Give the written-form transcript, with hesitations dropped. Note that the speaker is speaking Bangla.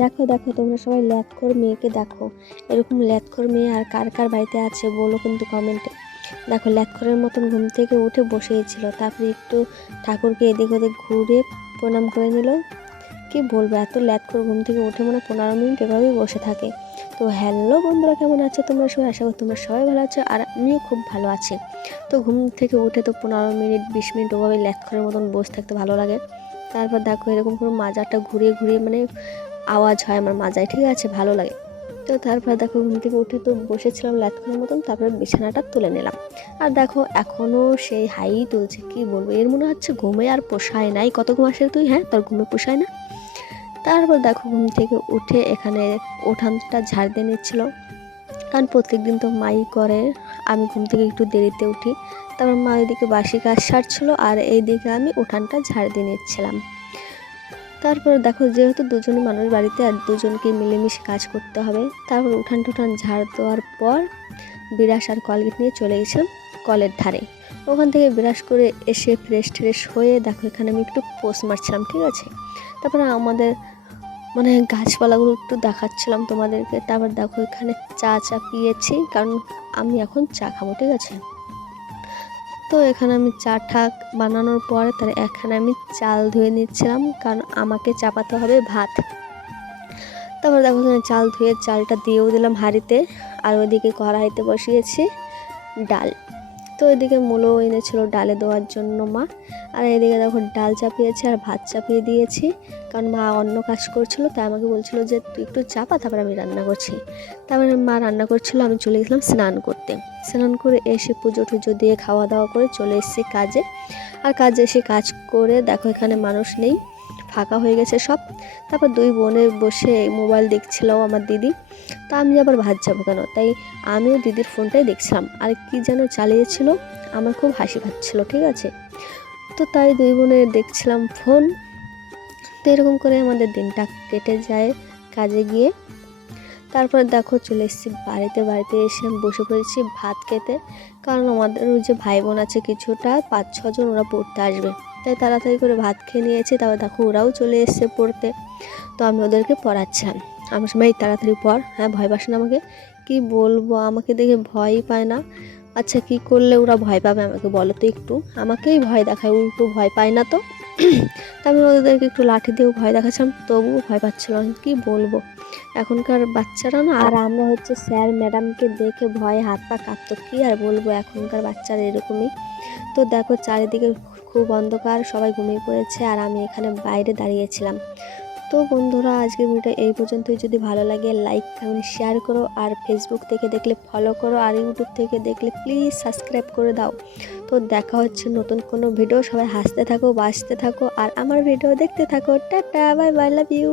দেখো দেখো তোমরা সবাই ল্যাদখোর মেয়েকে দেখো। এরকম ল্যাদখোর মেয়ে আর কার কার বাড়িতে আছে বলো কিন্তু কমেন্টে। দেখো ল্যাদখোরের মতন ঘুম থেকে উঠে বসেছিল, তারপরে একটু ঠাকুরকে এদিক ওদিক ঘুরে প্রণাম করে নিল। কি বলবো, এত ল্যাদখোর ঘুম থেকে উঠে মনে 15 মিনিট এভাবেই বসে থাকে। তো হ্যালো বন্ধুরা, কেমন আছো তোমরা সবাই? আশা করি তোমরা সবাই ভালো আছো আর আমিও খুব ভালো আছি। তো ঘুম থেকে উঠে তো 15 মিনিট 20 মিনিট ওভাবে ল্যাদখোরের মতন বসে থাকতে ভালো লাগে। তারপর দেখো এরকম করে মাজাটা ঘুরিয়ে ঘুরিয়ে মানে আওয়াজ হয় আমার মাজায়, ঠিক আছে, ভালো লাগে। তো তারপর দেখো ঘুম থেকে উঠে তো বসেছিলাম ল্যাদখোরের মতন, তারপরে বিছানাটা তুলে নিলাম। আর দেখো এখনও সেই হাই তুলছে, কি বলবো, এর মনে হচ্ছে ঘুমে আর পোষায় নাই। কত ঘুম আসে তুই, হ্যাঁ তোর ঘুমে পোষায় না? তারপর দেখো ঘুম থেকে উঠে এখানে উঠানটা ঝাড় দিয়ে নিচ্ছিল, কারণ প্রত্যেকদিন তো মাই করে। আমি ঘুম থেকে একটু দেরিতে উঠি। তারপর মা ওইদিকে বাসি কাজ সারছিল আর এইদিকে আমি উঠানটা ঝাড় দিয়ে নিচ্ছিলাম। তারপর দেখো যেহেতু দুজন মানুষ বাড়িতে আর দুজনকে মিলেমিশে কাজ করতে হবে, তারপর উঠান টুঠান ঝাড় দেওয়ার পর বিরাস আর কলগেট নিয়ে চলে গেছিলাম কলের ধারে। ওখান থেকে বিরাস করে এসে ফ্রেশ ট্রেশ হয়ে দেখো এখানে আমি একটু পোস্ট মারছিলাম, ঠিক আছে। তারপরে আমাদের মানে গাছপালাগুলো একটু দেখাচ্ছিলাম তোমাদেরকে। তারপর দেখো এখানে চা পিয়েছি, কারণ আমি এখন চা খাবো, ঠিক আছে। তো এখানে আমি চা ঠাক বানানোর পরে তার এখানে আমি চাল ধুয়ে নিচ্ছিলাম, কারণ আমাকে চাপাতে হবে ভাত। তারপর দেখো চাল ধুয়ে চালটা দিয়েও দিলাম হাঁড়িতে, আর ওইদিকে কড়াইতে বসিয়েছি ডাল। তো এদিকে মূলো এনেছিল ডালে দেওয়ার জন্য মা, আর এদিকে দেখো ডাল চাপিয়েছি আর ভাত চাপিয়ে দিয়েছি, কারণ মা অন্য কাজ করছিল, তাই আমাকে বলছিল যে তুই একটু চাপা, তারপর আমি রান্না করছি। তারপরে মা রান্না করছিল, আমি চলে গেছিলাম স্নান করতে। স্নান করে এসে পুজো টুজো দিয়ে খাওয়া দাওয়া করে চলে এসেছি কাজে। আর কাজে এসে কাজ করে দেখো এখানে মানুষ নেই, ফাঁকা হয়ে গেছে সব। তারপর দুই বোনে বসে মোবাইল দেখছিল আমার দিদি। তা আমি আবার ভাত যাবো কেন, তাই আমিও দিদির ফোনটাই দেখছিলাম, আর কি যেন চালিয়েছিল, আমার খুব হাসি পাচ্ছিল, ঠিক আছে। তো তাই দুই বোনে দেখছিলাম ফোন। তো এরকম করে আমাদের দিনটা কেটে যায় কাজে গিয়ে। তারপর দেখো চলে এসেছি বাড়িতে। বাড়িতে এসে বসে পড়েছি ভাত খেতে, কারণ আমাদের ওই যে ভাই বোন আছে কিছুটা 5-6 জন, ওরা পড়তে আসবে, তাই তাড়াতাড়ি করে ভাত খেয়ে নিয়েছে। তারপর দেখো ওরাও চলে এসছে পড়তে, তো আমি ওদেরকে পড়াচ্ছিলাম। আমার সময় তাড়াতাড়ি পড়, হ্যাঁ ভয় পাস না আমাকে? কি বলবো, আমাকে দেখে ভয়ই পায় না। আচ্ছা কি করলে ওরা ভয় পাবে আমাকে বলো তো একটু? আমাকেই ভয় দেখায়, উল্টো ভয় পায় না তো। তা আমি ওদেরকে একটু লাঠি দিয়েও ভয় দেখাচ্ছিলাম, তবুও ভয় পাচ্ছিল না। কি বলবো, এখনকার বাচ্চারা না, আর আমরা হচ্ছে স্যার ম্যাডামকে দেখে ভয়ে হাত পা কাঁপতো। কি আর বলবো, এখনকার বাচ্চারা এরকমই। তো দেখো চারিদিকে খুব অন্ধকার, সবাই ঘুমিয়ে পড়েছে আর আমি এখানে বাইরে দাঁড়িয়েছিলাম। তো বন্ধুরা আজকের ভিডিওটা এই পর্যন্তই। যদি ভালো লাগে লাইক কমেন্ট শেয়ার করো, আর ফেসবুক থেকে দেখলে ফলো করো, আর ইউটিউব থেকে দেখলে প্লিজ সাবস্ক্রাইব করে দাও। তো দেখা হচ্ছে নতুন কোনো ভিডিও। সবাই হাসতে থাকো, বাঁচতে থাকো, আর আমার ভিডিও দেখতে থাকো। Tata, bye bye, love you.